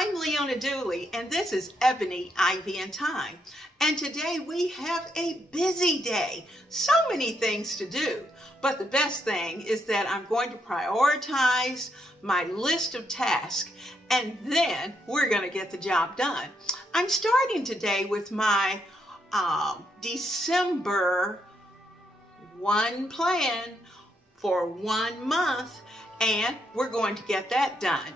I'm Leona Dooley, and this is Ebony Ivy Thyme. And today we have a busy day. So many things to do. But the best thing is that I'm going to prioritize my list of tasks, and then we're going to get the job done. I'm starting today with my December one plan for 1 month, and we're going to get that done.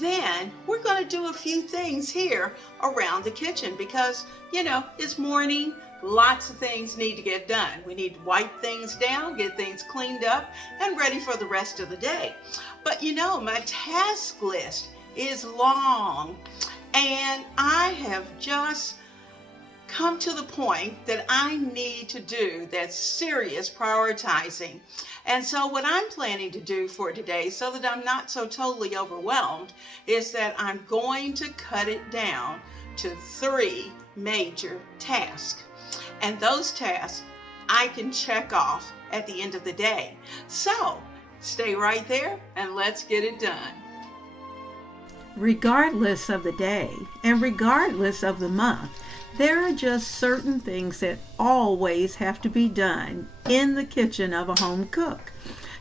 Then we're going to do a few things here around the kitchen because, it's morning. Lots of things need to get done. We need to wipe things down, get things cleaned up, and ready for the rest of the day. But my task list is long, and I have just come to the point that I need to do that serious prioritizing. And so what I'm planning to do for today, so that I'm not so totally overwhelmed, is that I'm going to cut it down to 3 major tasks. And those tasks I can check off at the end of the day. So stay right there and let's get it done. Regardless of the day and regardless of the month, there are just certain things that always have to be done in the kitchen of a home cook.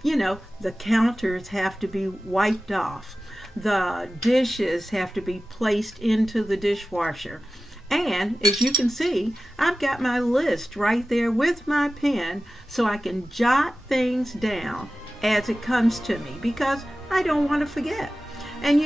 The counters have to be wiped off. The dishes have to be placed into the dishwasher. And as you can see, I've got my list right there with my pen so I can jot things down as it comes to me because I don't want to forget. And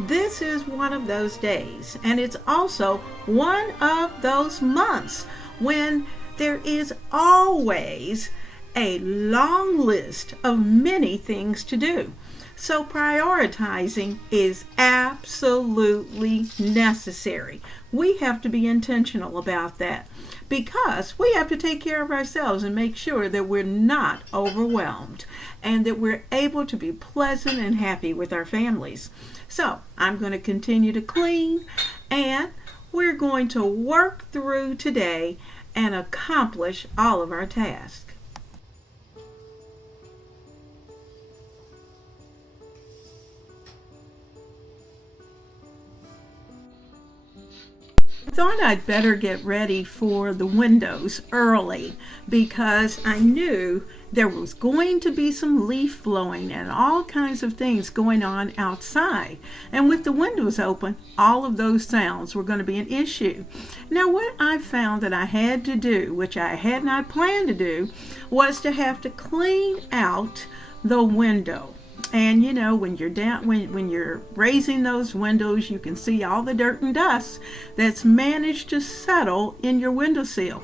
this is one of those days, and it's also one of those months when there is always a long list of many things to do. So prioritizing is absolutely necessary. We have to be intentional about that because we have to take care of ourselves and make sure that we're not overwhelmed and that we're able to be pleasant and happy with our families. So I'm going to continue to clean, and we're going to work through today and accomplish all of our tasks. I thought I'd better get ready for the windows early because I knew there was going to be some leaf blowing and all kinds of things going on outside. And with the windows open, all of those sounds were going to be an issue. Now, what I found that I had to do, which I had not planned to do, was to have to clean out the window. And when you're down, when you're raising those windows, you can see all the dirt and dust that's managed to settle in your windowsill.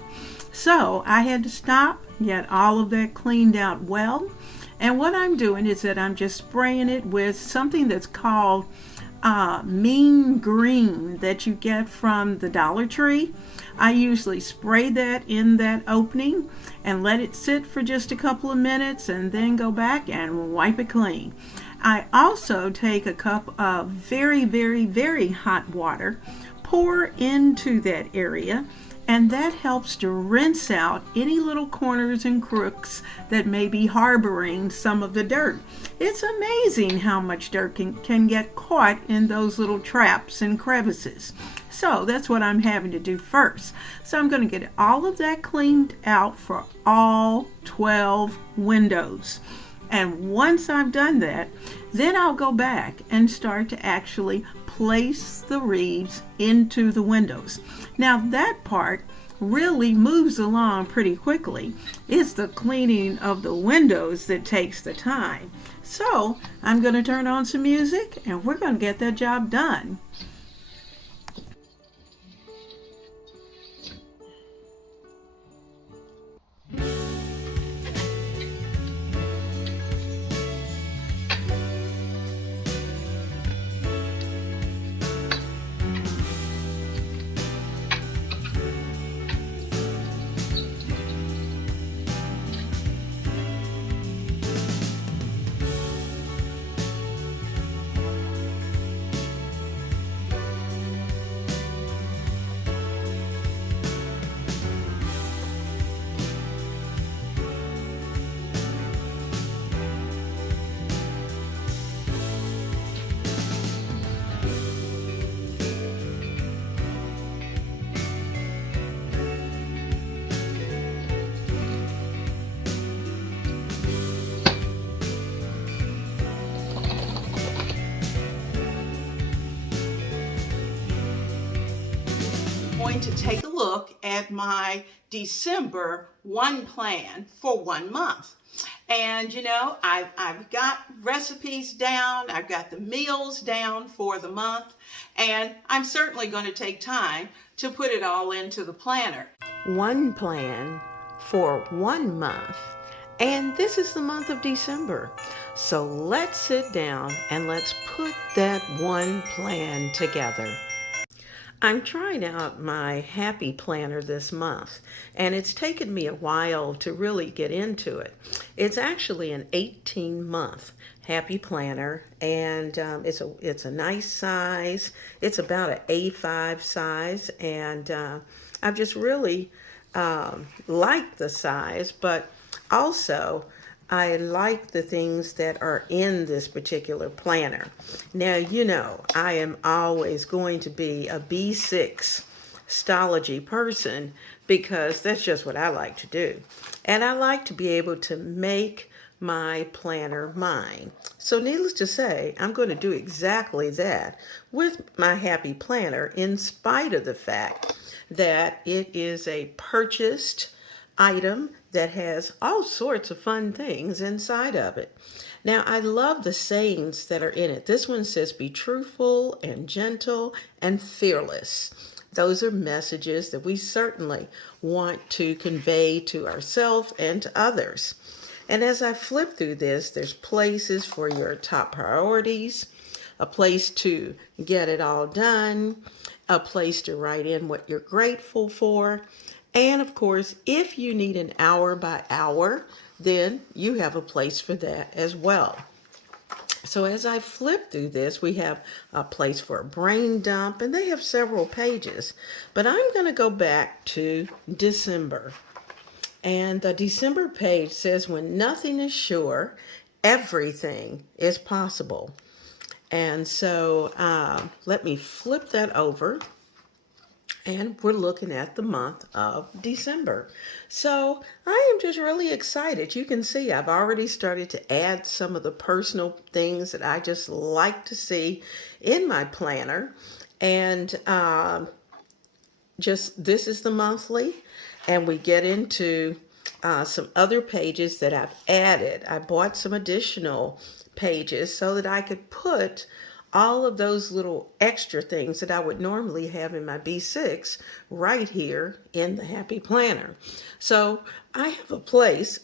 So I had to stop, get all of that cleaned out well. And what I'm doing is that I'm just spraying it with something that's called mean green that you get from the Dollar Tree. I usually spray that in that opening and let it sit for just a couple of minutes and then go back and wipe it clean. I also take a cup of very, very, very hot water, pour into that area, and that helps to rinse out any little corners and crooks that may be harboring some of the dirt. It's amazing how much dirt can get caught in those little traps and crevices. So that's what I'm having to do first. So I'm going to get all of that cleaned out for all 12 windows. And once I've done that, then I'll go back and start to actually place the wreaths into the windows. Now that part really moves along pretty quickly. It's the cleaning of the windows that takes the time. So I'm going to turn on some music and we're going to get that job done. going to take a look at my December one plan for 1 month. And you know, I've got recipes down, I've got the meals down for the month, and I'm certainly going to take time to put it all into the planner. One plan for 1 month, and this is the month of December. So let's sit down and let's put that one plan together. I'm trying out my happy planner this month, and it's taken me a while to really get into it. It's actually an 18-month happy planner, and it's a nice size. It's about an A5 size, and I've just really liked the size, but also I like the things that are in this particular planner. Now, you know, I am always going to be a B6 stology person because that's just what I like to do. And I like to be able to make my planner mine. So needless to say, I'm going to do exactly that with my happy planner, in spite of the fact that it is a purchased item that has all sorts of fun things inside of it. Now, I love the sayings that are in it. This one says, be truthful and gentle and fearless. Those are messages that we certainly want to convey to ourselves and to others. And as I flip through this, there's places for your top priorities, a place to get it all done, a place to write in what you're grateful for. And of course, if you need an hour by hour, then you have a place for that as well. So as I flip through this, we have a place for a brain dump, and they have several pages. But I'm going to go back to December. And the December page says, when nothing is sure, everything is possible. And so let me flip that over. And we're looking at the month of December. So I am just really excited. You can see I've already started to add some of the personal things that I just like to see in my planner. And this is the monthly. And we get into some other pages that I've added. I bought some additional pages so that I could put all of those little extra things that I would normally have in my B6 right here in the Happy Planner. So I have a place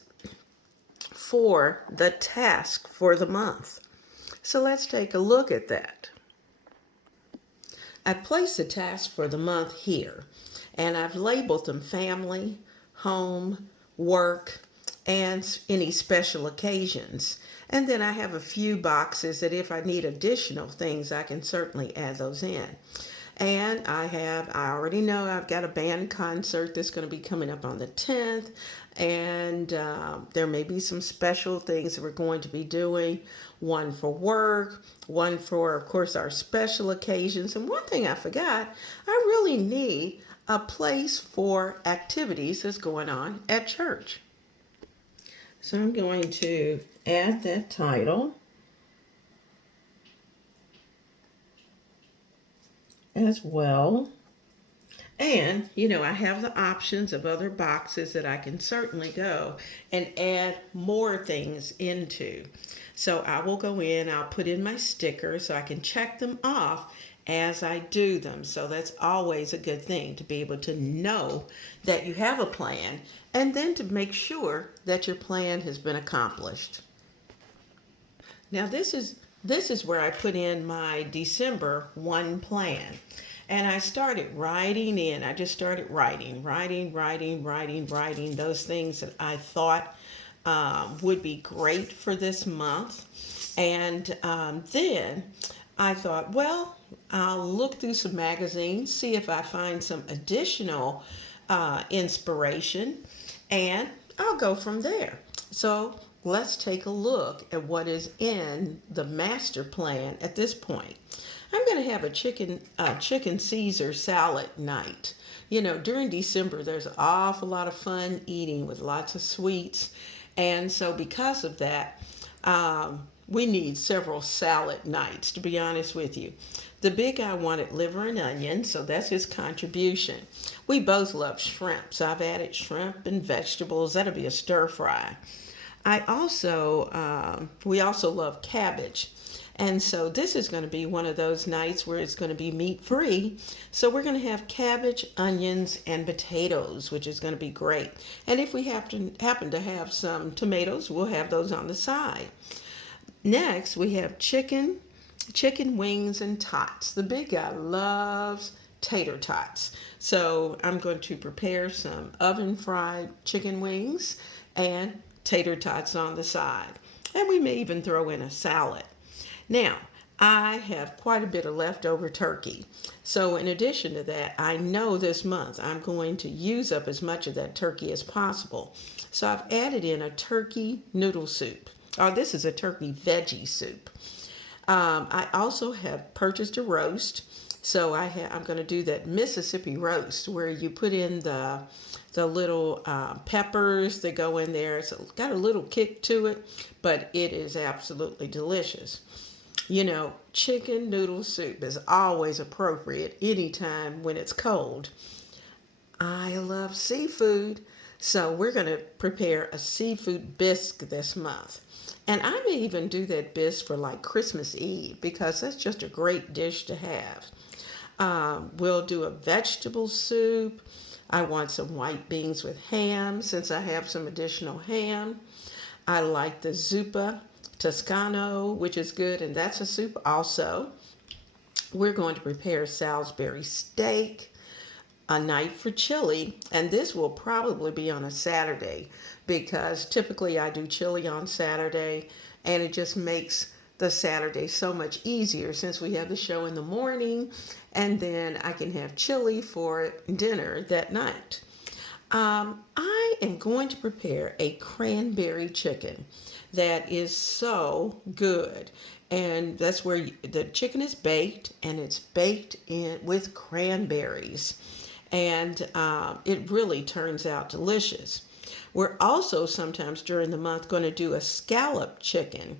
for the task for the month. So let's take a look at that. I placed the task for the month here, and I've labeled them family, home, work, and any special occasions. And then I have a few boxes that if I need additional things, I can certainly add those in. And I already know I've got a band concert that's going to be coming up on the 10th. And there may be some special things that we're going to be doing. One for work, one for, of course, our special occasions. And one thing I forgot, I really need a place for activities that's going on at church. So I'm going to add that title as well. And, you know, I have the options of other boxes that I can certainly go and add more things into. So I will go in, I'll put in my stickers so I can check them off as I do them. So that's always a good thing, to be able to know that you have a plan and then to make sure that your plan has been accomplished. Now this is where I put in my December one plan. And I started writing in. I just started writing those things that I thought would be great for this month. And then I thought, well, I'll look through some magazines, see if I find some additional inspiration, and I'll go from there. So let's take a look at what is in the master plan at this point. I'm going to have a chicken Caesar salad night. You know, during December, there's an awful lot of fun eating with lots of sweets. And so because of that, we need several salad nights, to be honest with you. The big guy wanted liver and onion, so that's his contribution. We both love shrimp, so I've added shrimp and vegetables. That'll be a stir fry. We also love cabbage. And so this is going to be one of those nights where it's going to be meat free. So we're going to have cabbage, onions, and potatoes, which is going to be great. And if we happen to have some tomatoes, we'll have those on the side. Next, we have chicken wings, and tots. The big guy loves tater tots. So I'm going to prepare some oven fried chicken wings and tater tots on the side. And we may even throw in a salad. Now, I have quite a bit of leftover turkey. So in addition to that, I know this month I'm going to use up as much of that turkey as possible. So I've added in a turkey noodle soup. This is a turkey veggie soup. I also have purchased a roast. So I'm going to do that Mississippi roast where you put in the little peppers that go in there. It's got a little kick to it, but it is absolutely delicious. You know, chicken noodle soup is always appropriate anytime when it's cold. I love seafood, so we're going to prepare a seafood bisque this month. And I may even do that bisque for like Christmas Eve because that's just a great dish to have. We'll do a vegetable soup. I want some white beans with ham since I have some additional ham. I like the Zuppa Toscana, which is good, and that's a soup also. We're going to prepare Salisbury steak, a night for chili, and this will probably be on a Saturday because typically I do chili on Saturday, and it just makes the Saturday so much easier since we have the show in the morning, and then I can have chili for dinner that night. I am going to prepare a cranberry chicken that is so good. And that's where the chicken is baked, and it's baked in with cranberries. And it really turns out delicious. We're also sometimes during the month going to do a scalloped chicken.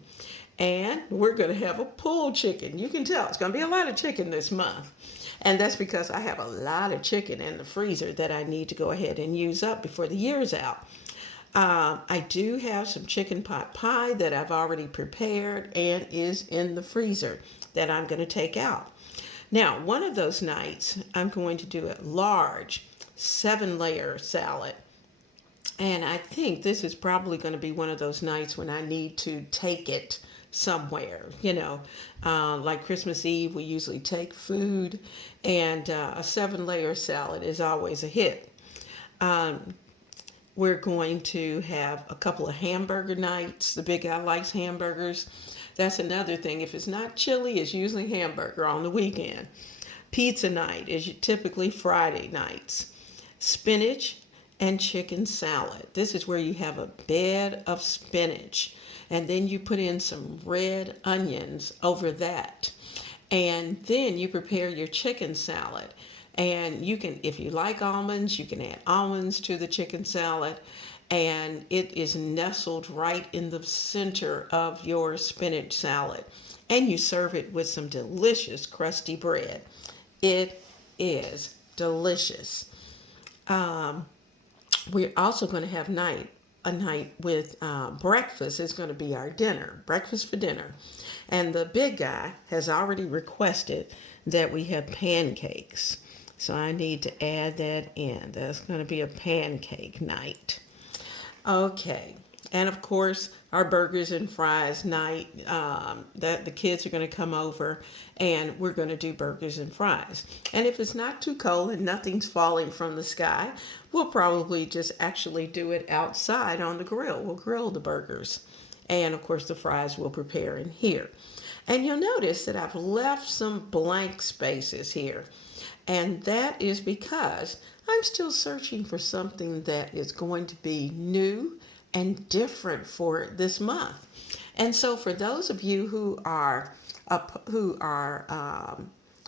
And we're going to have a pulled chicken. You can tell it's going to be a lot of chicken this month. And that's because I have a lot of chicken in the freezer that I need to go ahead and use up before the year's out. I do have some chicken pot pie that I've already prepared and is in the freezer that I'm going to take out. Now, one of those nights, I'm going to do a large 7-layer salad. And I think this is probably going to be one of those nights when I need to take it somewhere, like Christmas Eve, we usually take food, and a 7-layer salad is always a hit. We're going to have a couple of hamburger nights. The big guy likes hamburgers. That's another thing. If it's not chili, it's usually hamburger on the weekend. Pizza night is typically Friday nights. Spinach and chicken salad. This is where you have a bed of spinach, and then you put in some red onions over that. And then you prepare your chicken salad. And you can, if you like almonds, you can add almonds to the chicken salad. And it is nestled right in the center of your spinach salad. And you serve it with some delicious crusty bread. It is delicious. We're also going to have a night with breakfast. Is going to be our dinner, breakfast for dinner. And the big guy has already requested that we have pancakes. So I need to add that in. That's going to be a pancake night. Okay. And of course, our burgers and fries night, that the kids are going to come over and we're going to do burgers and fries. And if it's not too cold and nothing's falling from the sky, we'll probably just actually do it outside on the grill. We'll grill the burgers. And of course, the fries we'll prepare in here. And you'll notice that I've left some blank spaces here. And that is because I'm still searching for something that is going to be new and different for this month. And so for those of you who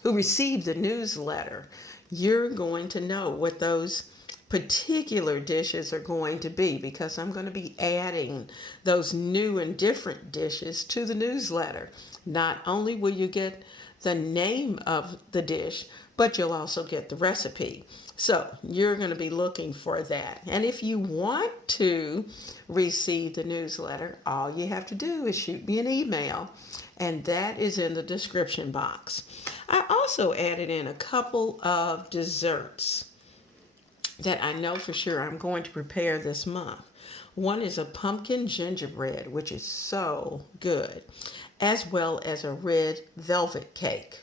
receive the newsletter, you're going to know what those particular dishes are going to be, because I'm going to be adding those new and different dishes to the newsletter. Not only will you get the name of the dish, but you'll also get the recipe. So you're going to be looking for that. And if you want to receive the newsletter, all you have to do is shoot me an email, and that is in the description box. I also added in a couple of desserts that I know for sure I'm going to prepare this month. One is a pumpkin gingerbread, which is so good, as well as a red velvet cake.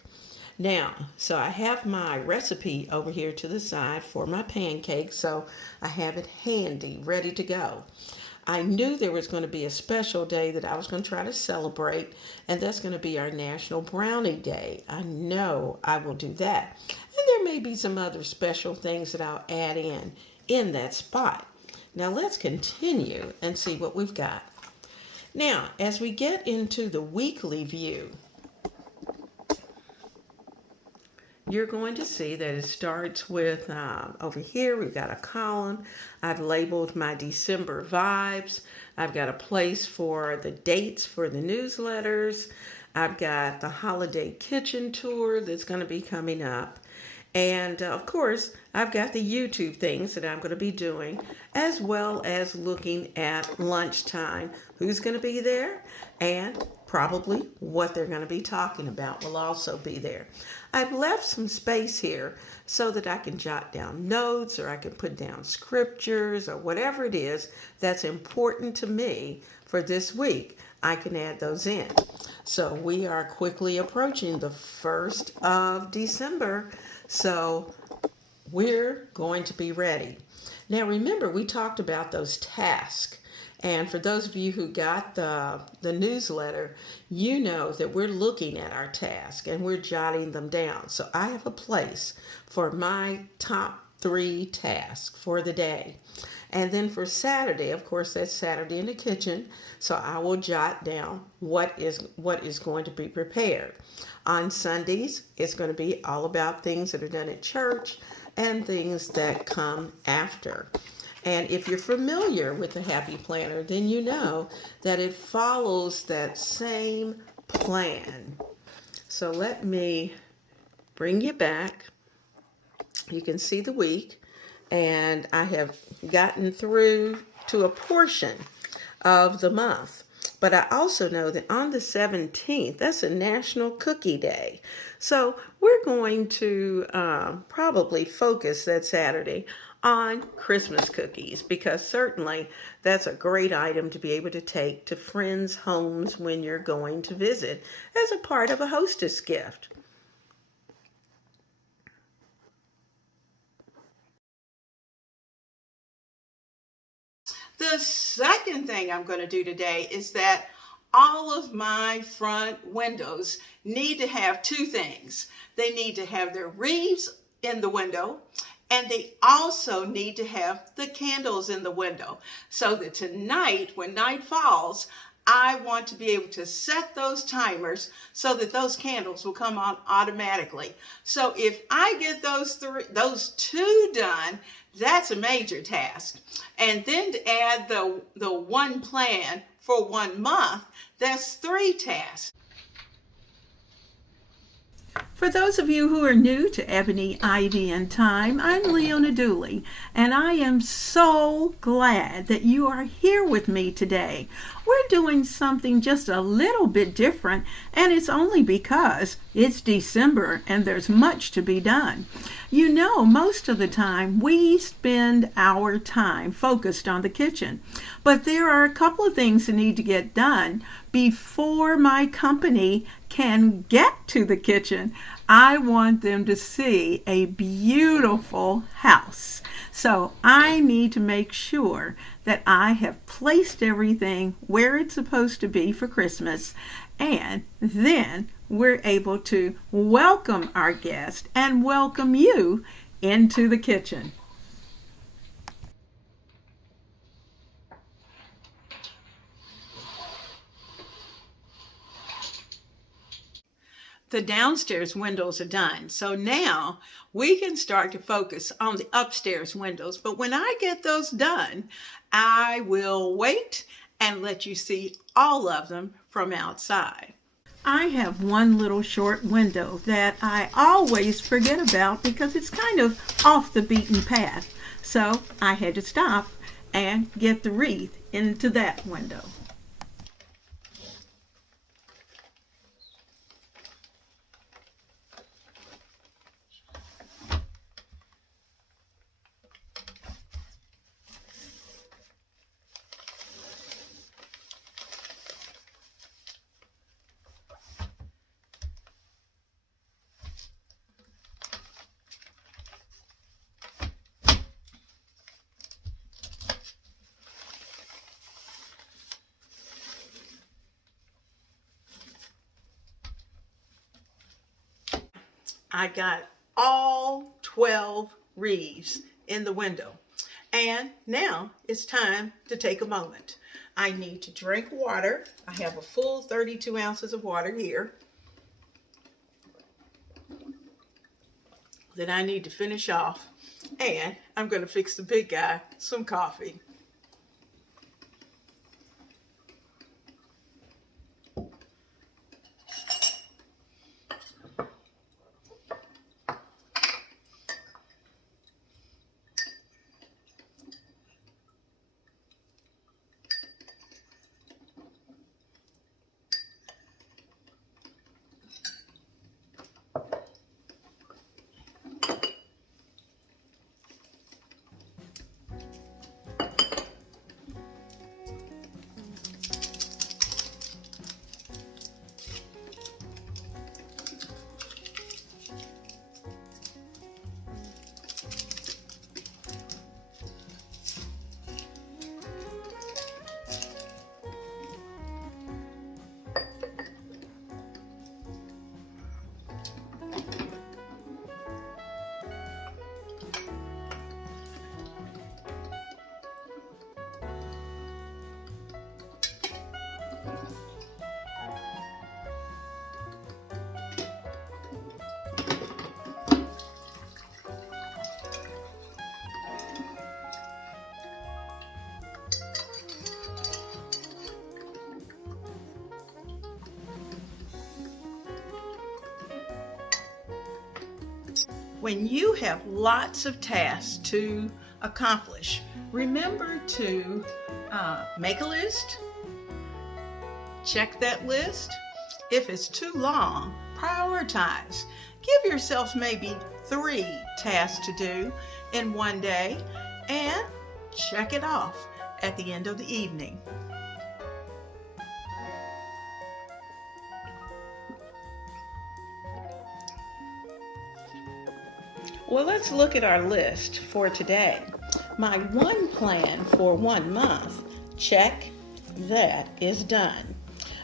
Now, so I have my recipe over here to the side for my pancakes, so I have it handy, ready to go. I knew there was going to be a special day that I was going to try to celebrate, and that's going to be our National Brownie Day. I know I will do that. And there may be some other special things that I'll add in that spot. Now let's continue and see what we've got. Now, as we get into the weekly view, you're going to see that it starts with, over here, we've got a column. I've labeled my December vibes. I've got a place for the dates for the newsletters. I've got the holiday kitchen tour that's going to be coming up. And of course, I've got the YouTube things that I'm going to be doing, as well as looking at lunchtime, who's going to be there, and probably what they're going to be talking about will also be there. I've left some space here so that I can jot down notes, or I can put down scriptures, or whatever it is that's important to me for this week. I can add those in. So we are quickly approaching the 1st of December. So we're going to be ready. Now remember, we talked about those tasks. And for those of you who got the newsletter, you know that we're looking at our tasks and we're jotting them down. So I have a place for my top 3 tasks for the day. And then for Saturday, of course, that's Saturday in the kitchen. So I will jot down what is going to be prepared. On Sundays, it's going to be all about things that are done at church and things that come after. And if you're familiar with the Happy Planner, then you know that it follows that same plan. So let me bring you back. You can see the week, and I have gotten through to a portion of the month. But I also know that on the 17th, that's a National Cookie Day. So we're going to probably focus that Saturday on Christmas cookies, because certainly that's a great item to be able to take to friends' homes when you're going to visit as a part of a hostess gift. The second thing I'm going to do today is that all of my front windows need to have 2 things. They need to have their wreaths in the window, and they also need to have the candles in the window. So that tonight, when night falls, I want to be able to set those timers so that those candles will come on automatically. So if I get those 2 done, that's a major task. And then to add the one plan for 1 month, that's 3 tasks. For those of you who are new to Ebony Ivy Thyme, I'm Leona Dooley, and I am so glad that you are here with me today. We're doing something just a little bit different, and it's only because it's December and there's much to be done. You know, most of the time we spend our time focused on the kitchen, but there are a couple of things that need to get done before my company can get to the kitchen. I want them to see a beautiful house. So I need to make sure that I have placed everything where it's supposed to be for Christmas, and then we're able to welcome our guest and welcome you into the kitchen. The downstairs windows are done. So now we can start to focus on the upstairs windows. But when I get those done, I will wait and let you see all of them from outside. I have one little short window that I always forget about because it's kind of off the beaten path. So I had to stop and get the wreath into that window. I got all 12 wreaths in the window. And now it's time to take a moment. I need to drink water. I have a full 32 ounces of water here. Then I need to finish off. And I'm going to fix the big guy some coffee. When you have lots of tasks to accomplish, remember to make a list, check that list. If it's too long, prioritize. Give yourself maybe 3 tasks to do in one day and check it off at the end of the evening. Well, let's look at our list for today. My one plan for 1 month, check, that is done.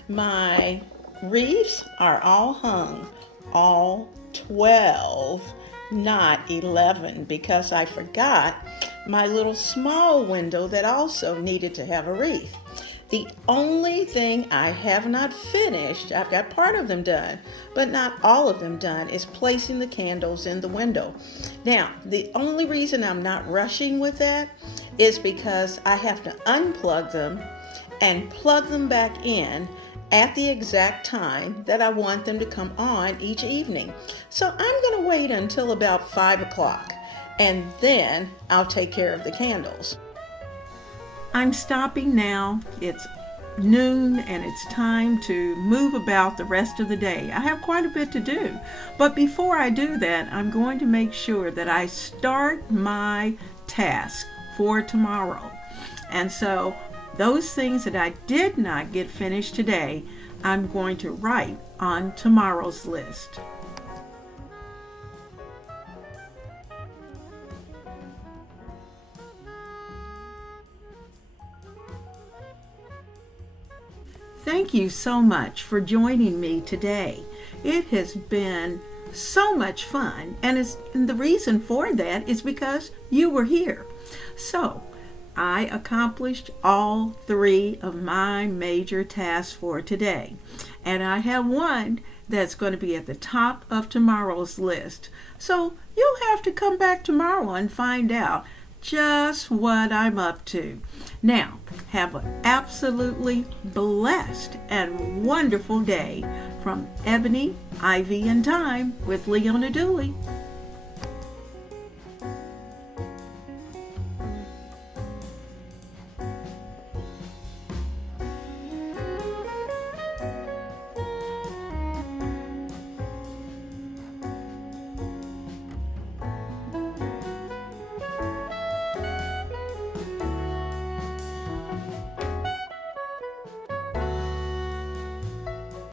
My wreaths are all hung, all 12, not 11, because I forgot my little small window that also needed to have a wreath. The only thing I have not finished, I've got part of them done, but not all of them done, is placing the candles in the window. Now, the only reason I'm not rushing with that is because I have to unplug them and plug them back in at the exact time that I want them to come on each evening. So I'm going to wait until about 5 o'clock and then I'll take care of the candles. I'm stopping now. It's noon and it's time to move about the rest of the day. I have quite a bit to do. But before I do that, I'm going to make sure that I start my task for tomorrow. And so those things that I did not get finished today, I'm going to write on tomorrow's list. Thank you so much for joining me today. It has been so much fun, and the reason for that is because you were here. So, I accomplished all 3 of my major tasks for today, and I have one that's going to be at the top of tomorrow's list. So, you'll have to come back tomorrow and find out just what I'm up to. Now, have an absolutely blessed and wonderful day from Ebony, Ivy, and Thyme with Leona Dooley.